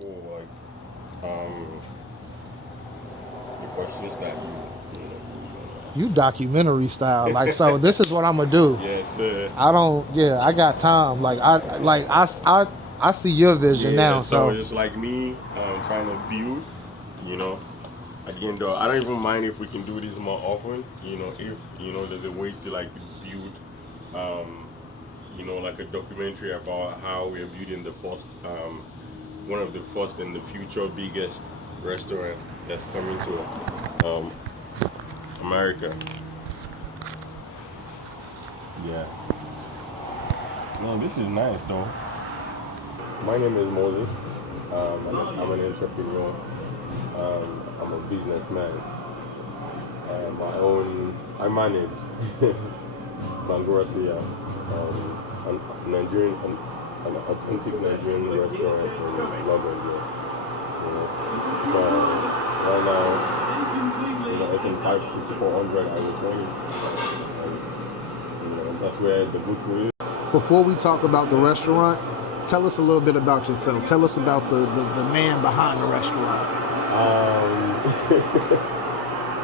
for the questions that You documentary style, like, so. This is what I'm gonna do. yes, sir. I don't. Yeah, I got time. I see your vision Yeah, now. so So it's like me trying to build, you know. At the end of, I don't even mind if we can do this more often, if there's a way to like build, um, like a documentary about how we're building the first, one of the first and the future biggest restaurant that's coming to America. Yeah. No, this is nice though. My name is Moses. I'm an entrepreneur. I'm a businessman. I manage Gbangura Suya, a Nigerian, an authentic Nigerian restaurant in Loganville. So right now, it's in 55400 Highway 20. That's where the good food is. before we talk about the restaurant, tell us a little bit about yourself. Tell us about the man behind the restaurant.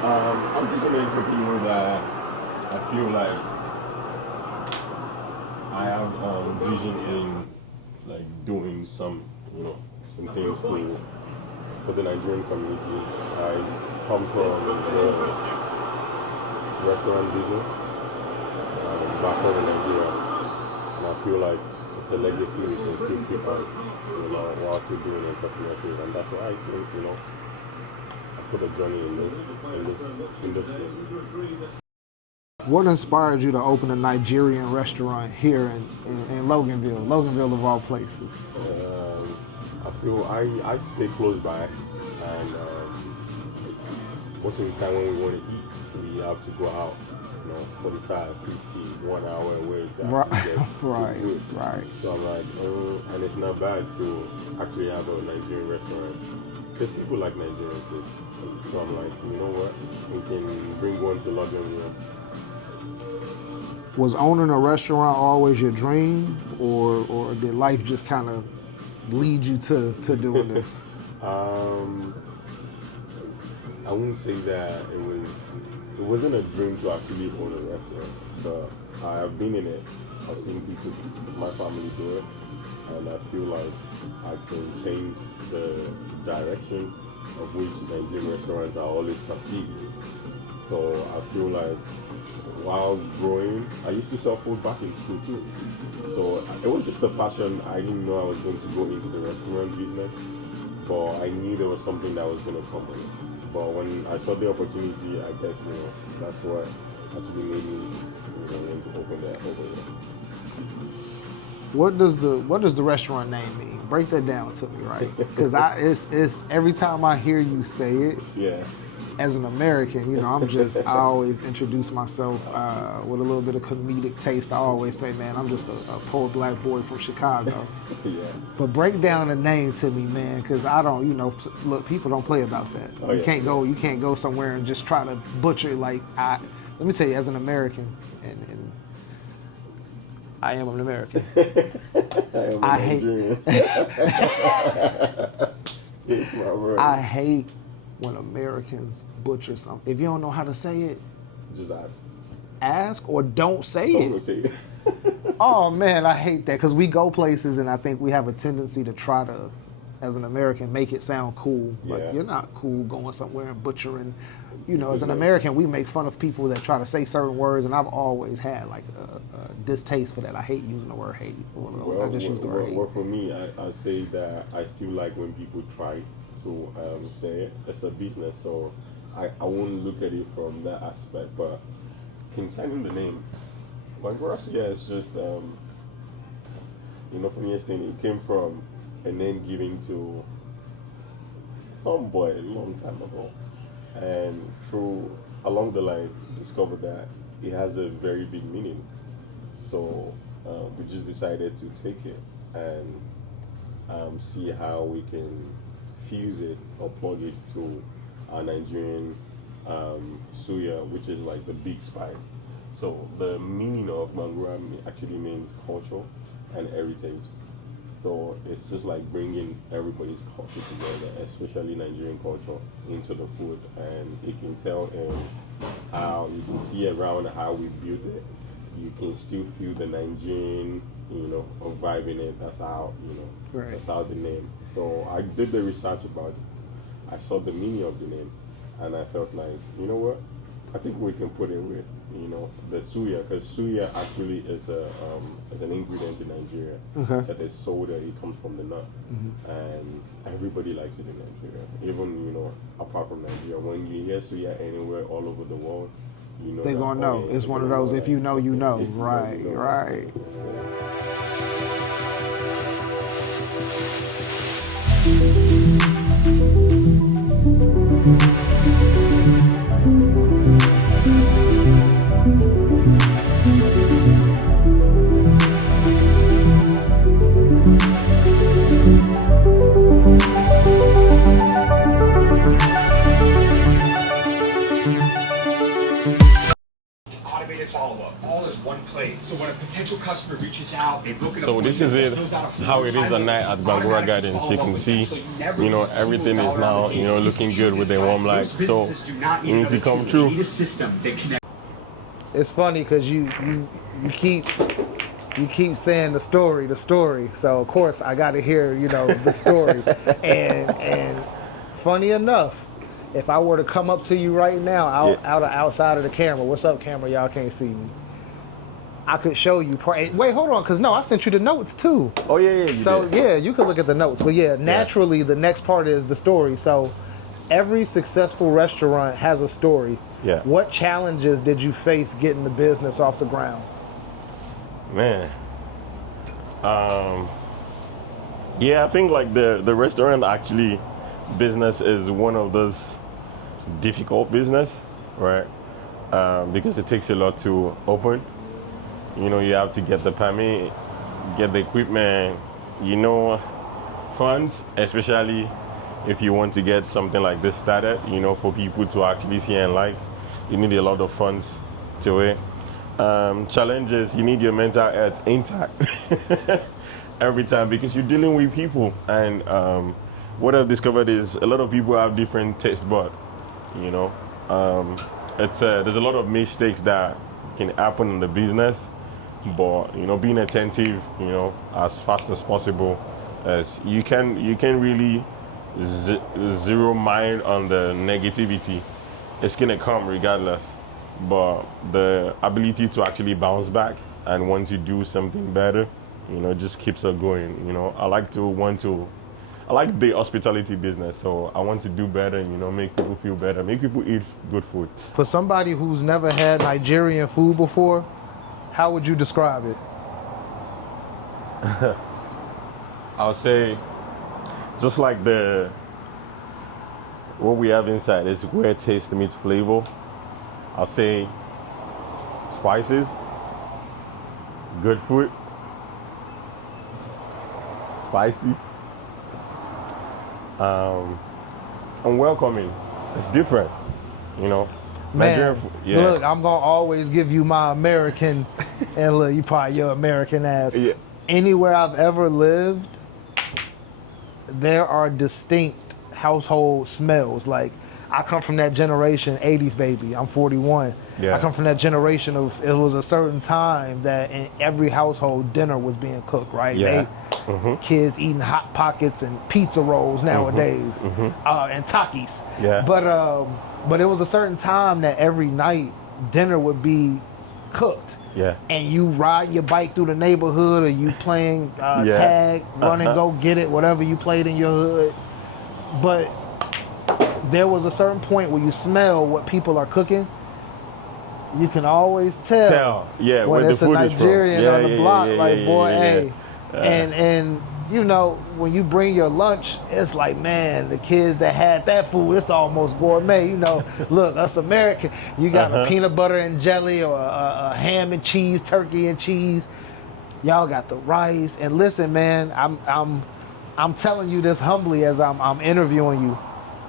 Um, I'm just an entrepreneur that I feel like I have vision in like doing some things for the Nigerian community. I come from the restaurant business back home in Nigeria, and I feel like it's a legacy we can still keep on, while still doing entrepreneurship, and that's why I think I put a journey in this industry. What inspired you to open a Nigerian restaurant here in Loganville? Loganville of all places. I feel I stay close by, and most of the time when we want to eat, we have to go out, 45, 50, 1 hour away to Right, actually get right, food. right. So I'm like, and it's not bad to actually have a Nigerian restaurant because people like Nigerian food. So I'm like, you know what, we can bring one to Loganville. Was owning a restaurant always your dream, or did life just kind of lead you to doing this? Um, I wouldn't say that it wasn't a dream to actually own a restaurant, but I have been in it. I've seen people, my family do it, and I feel like I can change the direction of which Nigerian restaurants are always perceived. So I feel like while growing, I used to sell food back in school too. So it was just a passion. I didn't know I was going to go into the restaurant business, but I knew there was something that was going to come with it. But when I saw the opportunity, I guess that's what actually made me want to open that over there. What does the restaurant name mean? Break that down to me, right? Because it's every time I hear you say it, Yeah. as an American, I always introduce myself with a little bit of comedic taste. I always say, man, I'm just a poor black boy from Chicago. Yeah. But break down the name to me, man, because I don't, look, people don't play about that. Oh, you yeah, can't yeah. go, you can't go somewhere and just try to butcher it. Like let me tell you, as an American, and I am an American. I am a I hate- Nigerian. It's my word. I hate when Americans butcher something. If you don't know how to say it, Just ask. ask or don't say Don't it. say it. Oh man, I hate that because we go places and I think we have a tendency to try to, as an American, make it sound cool. But Yeah. you're not cool going somewhere and butchering. As an American, we make fun of people that try to say certain words, and I've always had like a distaste for that. I hate using the word hate. I just use the word hate. Well, for me, I say that I still like when people try to say it. It's a business, so I won't look at it from that aspect. But concerning the name, Gbangura Suya is just, funniest thing, it came from a name given to some boy a long time ago. And along the line, discovered that it has a very big meaning. So we just decided to take it and see how we can fuse it or plug it to our Nigerian suya, which is like the big spice. So the meaning of Gbangura actually means culture and heritage. So it's just like bringing everybody's culture together, especially Nigerian culture, into the food. And you can tell how you can see around how we built it. You can still feel the Nigerian, vibe in it. That's how, Right. that's how the name. So I did the research about it. I saw the meaning of the name, and I felt like, you know what? I think we can put it with, the suya, because suya actually is an ingredient in Nigeria that is sold. It comes from the nut, and everybody likes it in Nigeria. Even apart from Nigeria, when you hear suya anywhere all over the world, They're gonna know. It's one of those. If you know, you know. Right. Right. Automated follow-up, all is one place. So when a potential customer reaches out, they book an So this is it, how it is at night at Gbangura Gardens. You can see, everything is now, looking good with the warm light. So you need to come through. It's funny because you keep saying the story. So of course I got to hear the story. and funny enough, if I were to come up to you right now outside of the camera, what's up, camera? Y'all can't see me. I could show you. Wait, hold on, because I sent you the notes too. Oh yeah. You could look at the notes. But naturally, the next part is the story. So every successful restaurant has a story. Yeah. What challenges did you face getting the business off the ground? Man. I think like the restaurant actually business is one of those difficult business, right? Because it takes a lot to open. You have to get the permit, get the equipment, funds, especially if you want to get something like this started, for people to actually see and like. You need a lot of funds to it. Challenges, you need your mental health intact every time because you're dealing with people. And what I've discovered is a lot of people have different taste buds. There's a lot of mistakes that can happen in the business, but being attentive, as fast as possible, as you can really zero mind on the negativity. It's gonna come regardless, but the ability to actually bounce back and want to do something better, just keeps us going. I like the hospitality business, so I want to do better and make people feel better, make people eat good food. For somebody who's never had Nigerian food before, how would you describe it? I'll say just like what we have inside is where taste meets flavor. I'll say spices, good food, spicy, and welcoming. It's different, Man, Nigerian food, look, I'm gonna always give you my American, and look, you probably your American ass. Yeah. Anywhere I've ever lived, there are distinct household smells. Like, I come from that generation, 80s baby. I'm 41. Yeah. I come from that generation of, it was a certain time that in every household dinner was being cooked, right? Yeah. Kids eating Hot Pockets and pizza rolls nowadays, and Takis. Yeah. But it was a certain time that every night dinner would be cooked. Yeah. And you ride your bike through the neighborhood, or you playing tag, run and go get it, whatever you played in your hood. But there was a certain point where you smell what people are cooking. You can always tell when where it's the a food Nigerian is from. on the block. Boy, hey. Yeah. And when you bring your lunch, it's like, man, the kids that had that food, it's almost gourmet. Look, us American, you got a peanut butter and jelly, or a ham and cheese, turkey and cheese. Y'all got the rice. And listen, man, I'm telling you this humbly as I'm interviewing you.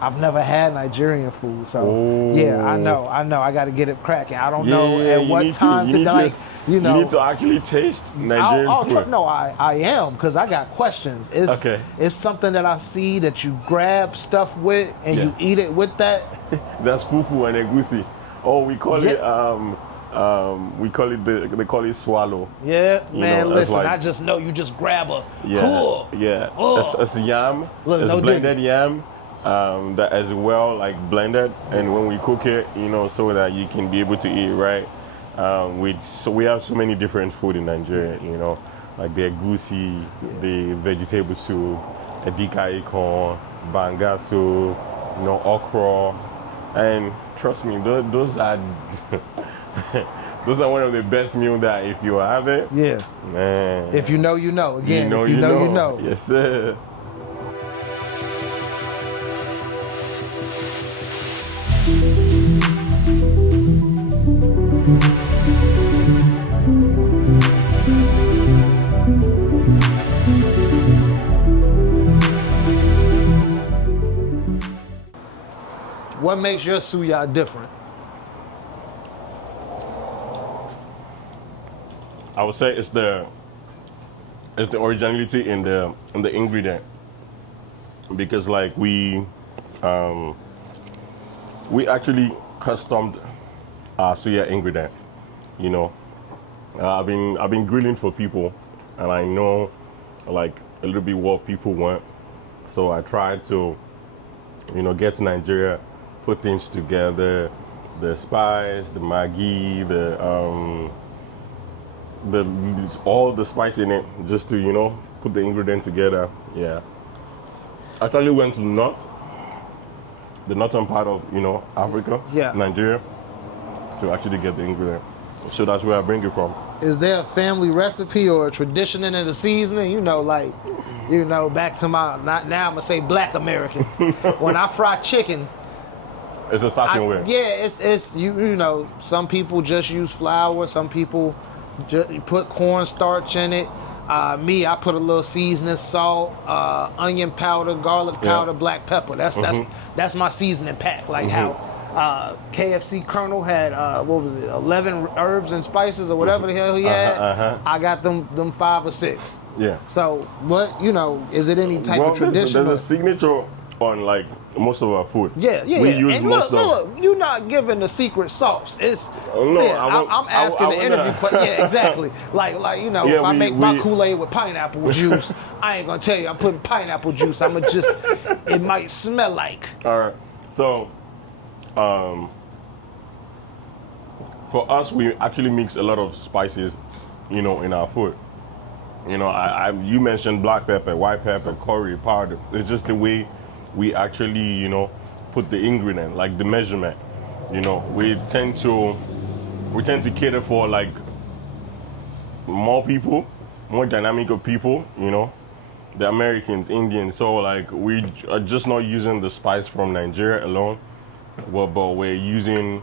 I've never had Nigerian food, so Oh. yeah, I know. I got to get it cracking. I don't know Yeah, at you what need time to, you to need like, to, you know. You need to actually taste Nigerian food. No, I am, because I got questions. Okay. It's something that I see that you grab stuff with and you Yeah. eat it with that. That's fufu and egusi. Oh, we call it they call it swallow. Yeah, You man, know, that's listen, like- I just know you just grab a Yeah. It's yam. Look, It's no blended yam. That as well, like blended, and when we cook it, you know, so that you can be able to eat right. So we have so many different food in Nigeria, you know, like the egusi, the vegetable soup, edika ikon, banga soup, you know, okra, and trust me, those are those are one of the best meals that if you have it, Yeah. man. If you know, you know. Again, you know, if you know, you know. Yes, sir. What makes your suya different? I would say it's the originality in the ingredient, because like we actually customed our suya ingredient. You know, I've been grilling for people, and I know like a little bit what people want, so I tried to, you know, get to Nigeria, put things together, the spice, the Maggi, all the spice in it, just to, you know, put the ingredients together. Yeah. I actually went to the northern part of, you know, Africa, Yeah. Nigeria, to actually get the ingredient. So that's where I bring it from. Is there a family recipe or a tradition in the seasoning? You know, like, you know, back to my, not now I'm gonna say Black American. When I fry chicken, It's a certain way. yeah, it's you know, some people just use flour, some people just put cornstarch in it. Me, I put a little seasoning, salt, onion powder, garlic powder, black pepper. That's my seasoning pack. Like how KFC Colonel had what was it, 11 herbs and spices or whatever the hell he had. I got them 5 or 6. Yeah. So what, you know, is it any type of tradition? There's a signature on like most of our food. Yeah. We use and most look, you're not giving the secret sauce. It's no, I'm asking the interview question. Yeah, exactly. Like you know, if I make my Kool-Aid with pineapple juice, I ain't gonna tell you I'm putting pineapple juice. I'ma just, it might smell like. All right. So, for us, we actually mix a lot of spices, you know, in our food. You know, you mentioned black pepper, white pepper, curry powder. It's just the way we actually, you know, put the ingredient, like the measurement. You know, we tend to cater for like more people, more dynamic of people. You know, the Americans, Indians. So like we are just not using the spice from Nigeria alone, but we're using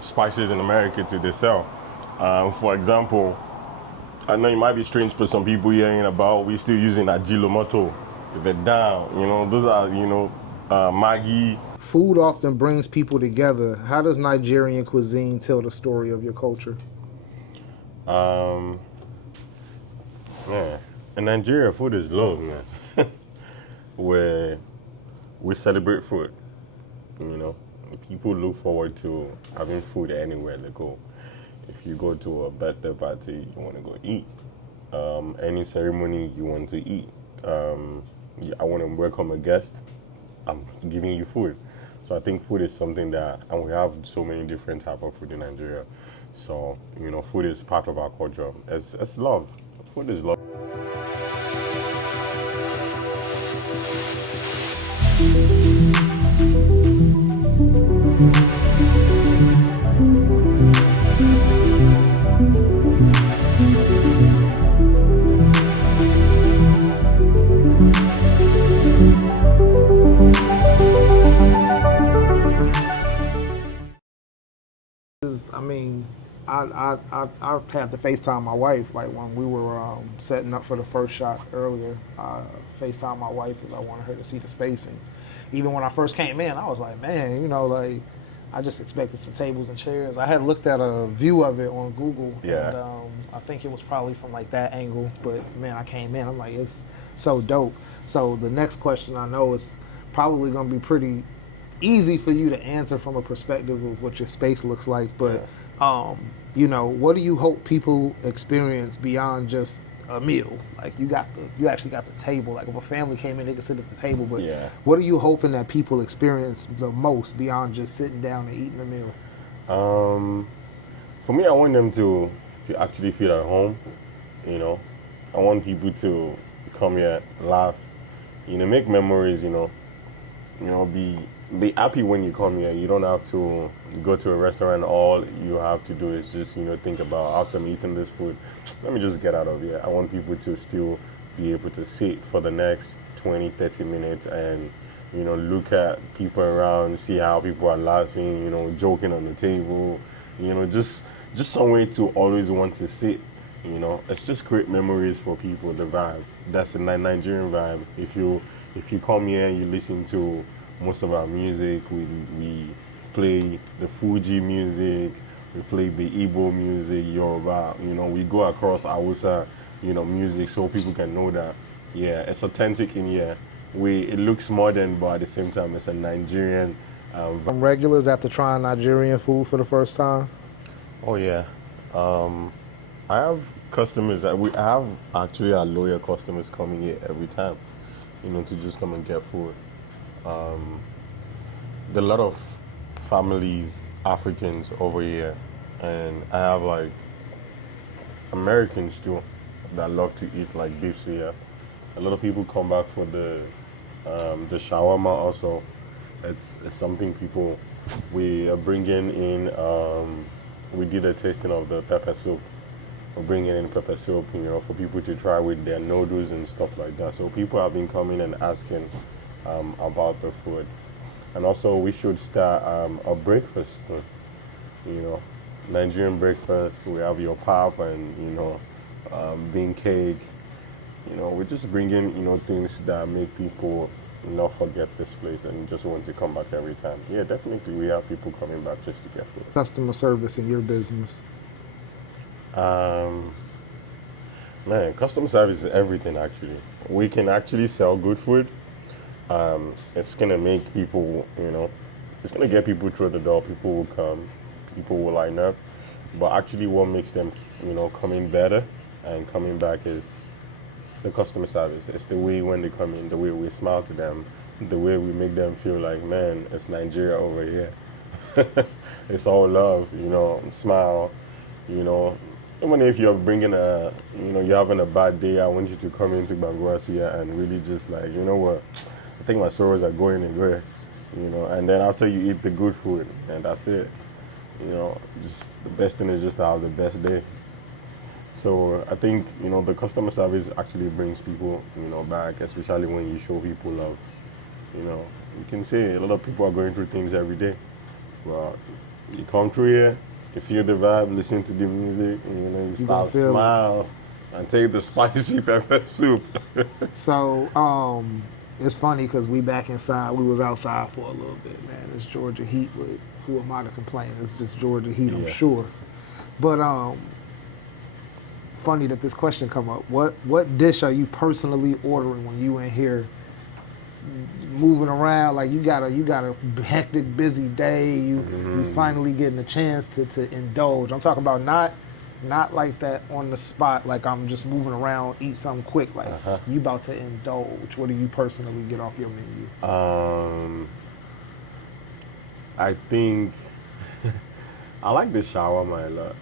spices in America to sell. For example, I know it might be strange for some people hearing about, we're still using Ajinomoto, Vedam, you know, those are, you know, Maggi. Food often brings people together. How does Nigerian cuisine tell the story of your culture? Man, in Nigeria, food is love, man. Where we celebrate food, you know. People look forward to having food anywhere they go. If you go to a birthday party, you want to go eat. Any ceremony, you want to eat. I want to welcome a guest, I'm giving you food. So I think food is something that, and we have so many different type of food in Nigeria. So, you know, food is part of our culture. It's love. Food is love. I mean, I had to FaceTime my wife like when we were setting up for the first shot earlier. FaceTime my wife because I wanted her to see the spacing. Even when I first came in, I was like, man, you know, like, I just expected some tables and chairs. I had looked at a view of it on Google, Yeah. and I think it was probably from like that angle. But man, I came in, I'm like, it's so dope. So the next question I know is probably going to be pretty easy for you to answer from a perspective of what your space looks like. But you know, what do you hope people experience beyond just a meal? Like you actually got the table. Like if a family came in, they could sit at the table. But Yeah. what are you hoping that people experience the most beyond just sitting down and eating a meal? For me, I want them to actually feel at home. You know, I want people to come here, laugh, you know, make memories. You know, be happy when you come here. You don't have to go to a restaurant. All you have to do is just, you know, think about after I'm eating this food, let me just get out of here. I want people to still be able to sit for the next 20, 30 minutes and, you know, look at people around, see how people are laughing, you know, joking on the table, you know, just some way to always want to sit, you know. It's just great memories for people, the vibe. That's the Nigerian vibe. If you come here and you listen to most of our music, we play the Fuji music, we play the Igbo music, Yoruba, you know, we go across Hausa, you know, music so people can know that, yeah, it's authentic in here. It looks modern, but at the same time, it's a Nigerian From regulars after trying Nigerian food for the first time? Oh yeah, I have customers I have actually our loyal customers coming here every time, you know, to just come and get food. There are a lot of families, Africans over here, and I have like Americans too that love to eat like beef suya. A lot of people come back for the shawarma also. It's something people we are bringing in. We did a tasting of the pepper soup. We're bringing in pepper soup, you know, for people to try with their noodles and stuff like that. So people have been coming and asking about the food. And also, we should start a breakfast, you know, Nigerian breakfast. We have your pap and, you know, bean cake. You know, we're just bringing, you know, things that make people not forget this place and just want to come back every time. Yeah, definitely, we have people coming back just to get food. Customer service in your business? Man, customer service is everything actually. We can actually sell good food. It's gonna make people, you know, it's gonna get people through the door. People will come, people will line up. But actually, what makes them, you know, coming better and coming back is the customer service. It's the way when they come in, the way we smile to them, the way we make them feel like, man, it's Nigeria over here. It's all love, you know, smile, you know. Even if you're bringing you're having a bad day, I want you to come into Gbangura Suya and really just like, you know what, I think my sorrows are going away, you know. And then after you eat the good food, and that's it, you know. Just the best thing is just to have the best day. So I think, you know, the customer service actually brings people, you know, back, especially when you show people love. You know, you can say a lot of people are going through things every day. Well, you come through here, you feel the vibe, listen to the music, and, you know, you start feel it. smile and take the spicy pepper soup. So, it's funny because we back inside. We was outside for a little bit, man. It's Georgia heat, but who am I to complain? It's just Georgia heat, I'm Yeah. sure. But funny that this question come up. What dish are you personally ordering when you in here moving around? Like you got a hectic, busy day. You finally getting a chance to indulge. I'm talking about not like that on the spot. Like I'm just moving around, eat something quick. Like you about to indulge. What do you personally get off your menu? I think I like the shawarma a lot.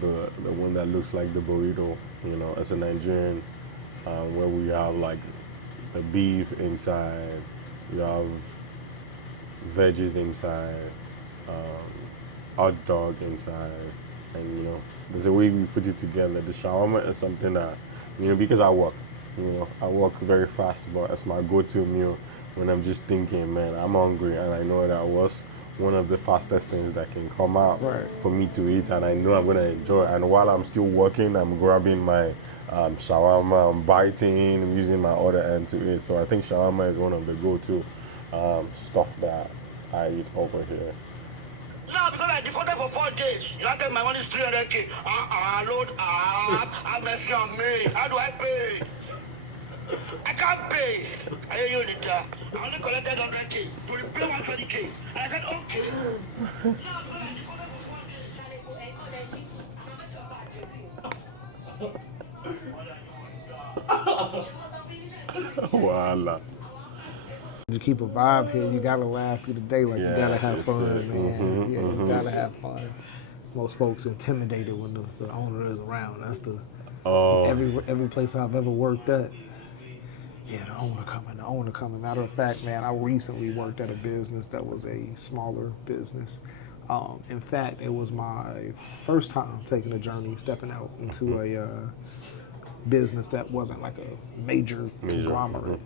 The one that looks like the burrito, you know, as a Nigerian, where we have like the beef inside, you have veggies inside, hot dog inside, and you know, there's a way we put it together. The shawarma is something that, you know, because I work very fast, but it's my go-to meal when I'm just thinking, man, I'm hungry, and I know that one of the fastest things that can come out Right. for me to eat, and I know I'm gonna enjoy. And while I'm still working, I'm grabbing my shawarma, I'm biting, I'm using my other hand to eat. So I think shawarma is one of the go-to stuff that I eat over here. Now, because I defaulted for 4 days, you have to my money is 300K. Load up, have mercy on me. How do I pay? I can't pay. I hear you later. I only collected 100K to repay 120K. And I said, okay. Now, because I defaulted for 4 days. Voila. To keep a vibe here, you gotta laugh through the day. Like, you gotta have that's fun, it. man. You gotta have fun. Most folks intimidated when the owner is around. That's the every place I've ever worked at. Yeah, the owner coming. Matter of fact, man, I recently worked at a business that was a smaller business. In fact, it was my first time taking a journey, stepping out into a business that wasn't like a major conglomerate.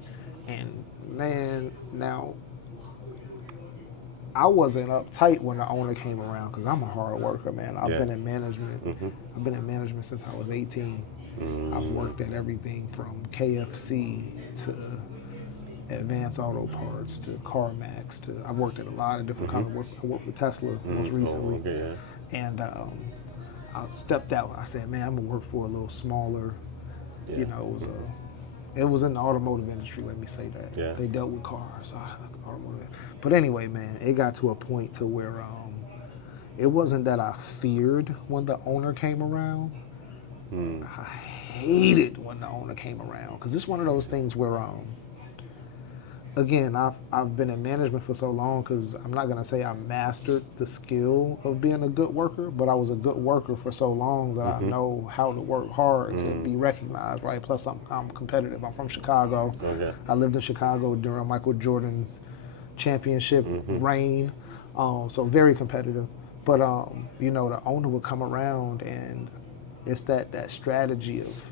And man, now I wasn't uptight when the owner came around because I'm a hard worker, man. I've been in management. I've been in management since I was 18. I've worked at everything from KFC to Advanced Auto Parts to CarMax to I've worked at a lot of different kinds of work. I worked for Tesla most recently. And I stepped out. I said, man, I'm gonna work for a little smaller. You know, it was in the automotive industry. Let me say that. Yeah. They dealt with cars, automotive. But anyway, man, it got to a point to where it wasn't that I feared when the owner came around. I hated when the owner came around because it's one of those things where again, I've been in management for so long because I'm not gonna say I mastered the skill of being a good worker, but I was a good worker for so long that I know how to work hard to be recognized, right? Plus, I'm competitive. I'm from Chicago. I lived in Chicago during Michael Jordan's championship reign, so very competitive. But you know, the owner would come around, and it's that strategy of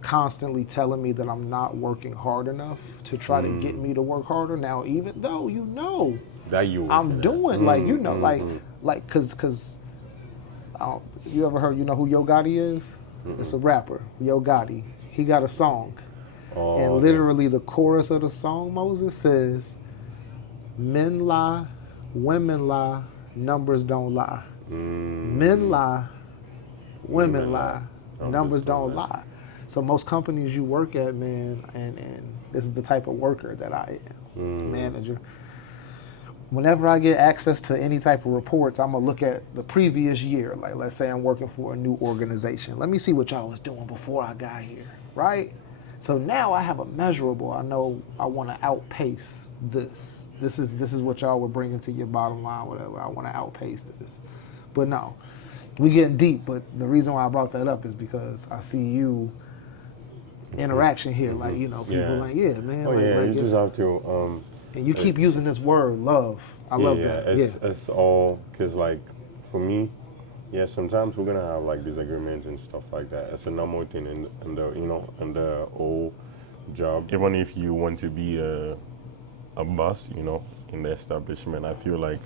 constantly telling me that I'm not working hard enough to try to get me to work harder. Now, even though you know that I'm doing, like, you know, like, cause you ever heard, you know who Yo Gotti is? It's a rapper, Yo Gotti. He got a song, and literally the chorus of the song, Moses, says, "Men lie, women lie, numbers don't lie. Men lie, women lie, numbers don't lie." So most companies you work at, man, and this is the type of worker that I am, manager. Whenever I get access to any type of reports, I'm gonna look at the previous year. Like, let's say I'm working for a new organization. Let me see what y'all was doing before I got here, right? So now I have a measurable. I know I want to outpace this. This is what y'all were bringing to your bottom line, whatever. I want to outpace this. But no, we getting deep. But the reason why I brought that up is because I see you interaction here, like, you know, people like, yeah, man. You just have to. And you keep using this word, love. I love that. It's all because, like, for me, sometimes we're gonna have like disagreements and stuff like that. It's a normal thing in the whole job. Even if you want to be a boss, you know, in the establishment, I feel like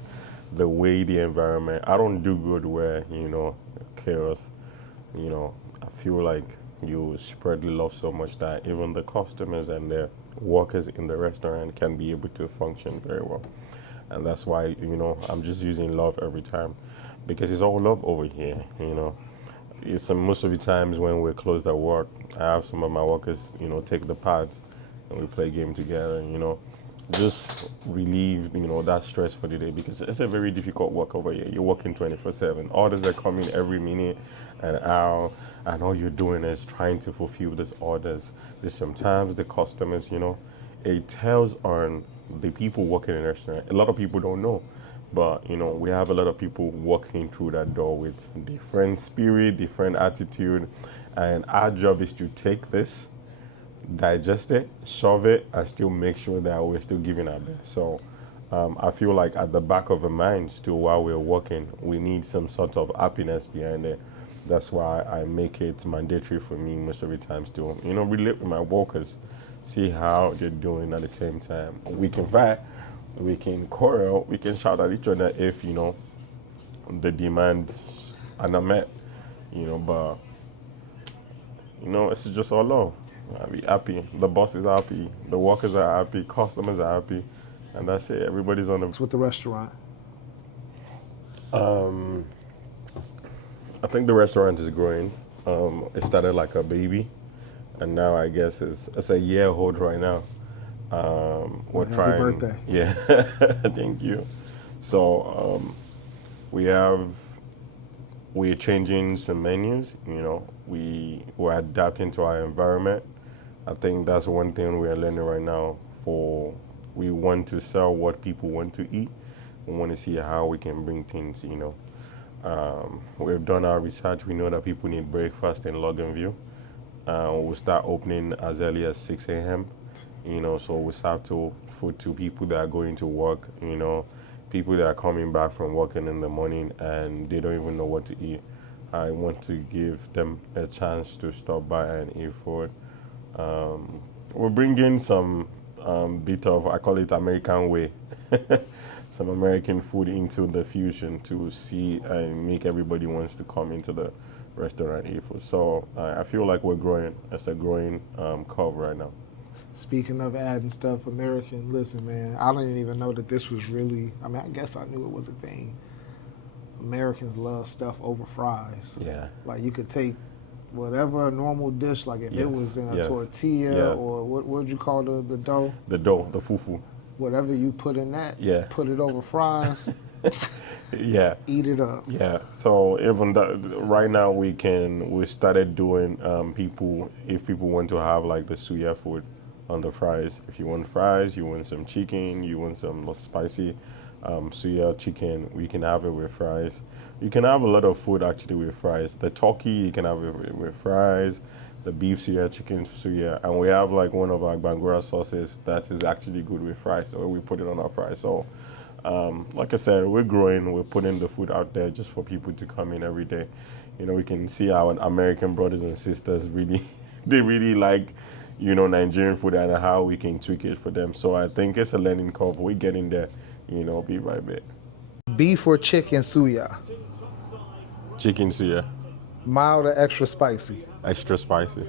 the way the environment, I don't do good where, you know, chaos. You know, I feel like you spread the love so much that even the customers and the workers in the restaurant can be able to function very well. And that's why, you know, I'm just using love every time, because it's all love over here, you know. It's most of the times when we're closed at work, I have some of my workers, you know, take the pads and we play a game together, you know, just relieve, you know, that stress for the day, because it's a very difficult work over here. You're working 24/7. Orders are coming every minute and hour, and all you're doing is trying to fulfill these orders. There's sometimes the customers, you know, it tells on the people working in the restaurant. A lot of people don't know, but, you know, we have a lot of people walking through that door with different spirit, different attitude, and our job is to take this, digest it, solve it, and still make sure that we're still giving our best. So I feel like at the back of the mind still, while we're working, we need some sort of happiness behind it. That's why I make it mandatory for me most of the times to, you know, relate with my workers, see how they're doing at the same time. In fact, we can quarrel, we can shout at each other if, you know, the demands are not met, you know, but, you know, it's just all love. I'll be happy. The boss is happy. The workers are happy. Customers are happy. And that's it. Everybody's on the... With the restaurant. I think the restaurant is growing. It started like a baby, and now I guess it's a year old right now. We're Happy trying. birthday. Yeah, thank you. So we're changing some menus. You know, we're adapting to our environment. I think that's one thing we are learning right now. We want to sell what people want to eat. We want to see how we can bring things, you know. We've done our research. We know that people need breakfast in Loganville. We'll start opening as early as 6 a.m. You know, so we serve food to people that are going to work, you know, people that are coming back from working in the morning and they don't even know what to eat. I want to give them a chance to stop by and eat food. We're bringing some bit of, I call it American way, some American food into the fusion to see and make everybody wants to come into the restaurant eat food. So I feel like we're growing. It's a growing curve right now. Speaking of adding stuff, American, listen, man, I didn't even know that this was really, I mean, I guess I knew it was a thing. Americans love stuff over fries. Yeah. Like you could take whatever a normal dish, like if Yes, it was in a yes, tortilla yeah. or what would you call the dough? The dough, the fufu. Whatever you put in that, Yeah. put it over fries, Yeah. eat it up. Yeah. So even right now we started doing if people want to have like the suya food on the fries. If you want fries, you want some chicken, you want some spicy suya chicken, we can have it with fries. You can have a lot of food actually with fries. The turkey, you can have it with fries. The beef suya, chicken suya, and we have like one of our Gbangura sauces that is actually good with fries, so we put it on our fries. So, like I said, we're growing. We're putting the food out there just for people to come in every day. You know, we can see our American brothers and sisters really, they really like, you know, Nigerian food and how we can tweak it for them. So I think it's a learning curve. We're getting there, you know, bit by bit. Beef or chicken suya? Chicken suya, Mild or extra spicy? extra spicy.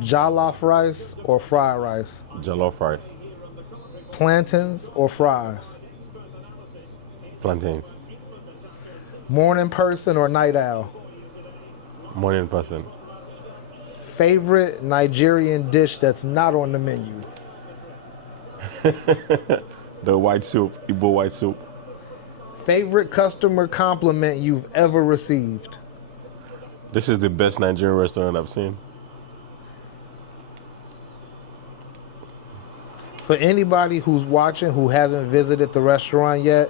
Jollof rice or fried rice? Jollof rice, Plantains or fries? plantains. Morning person or night owl? Morning person. Favorite Nigerian dish that's not on the menu? The white soup, Igbo white soup. Favorite customer compliment you've ever received? This is the best Nigerian restaurant I've seen. For anybody who's watching who hasn't visited the restaurant yet,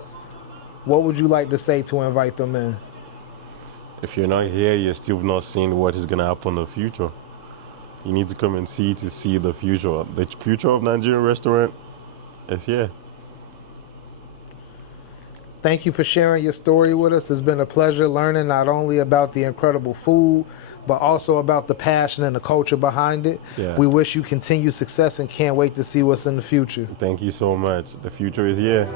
what would you like to say to invite them in? If you're not here, you're still not seeing what is going to happen in the future. You need to come and see to see the future. The future of Nigerian restaurant is here. Thank you for sharing your story with us. It's been a pleasure learning not only about the incredible food, but also about the passion and the culture behind it. Yeah. We wish you continued success and can't wait to see what's in the future. Thank you so much. The future is here.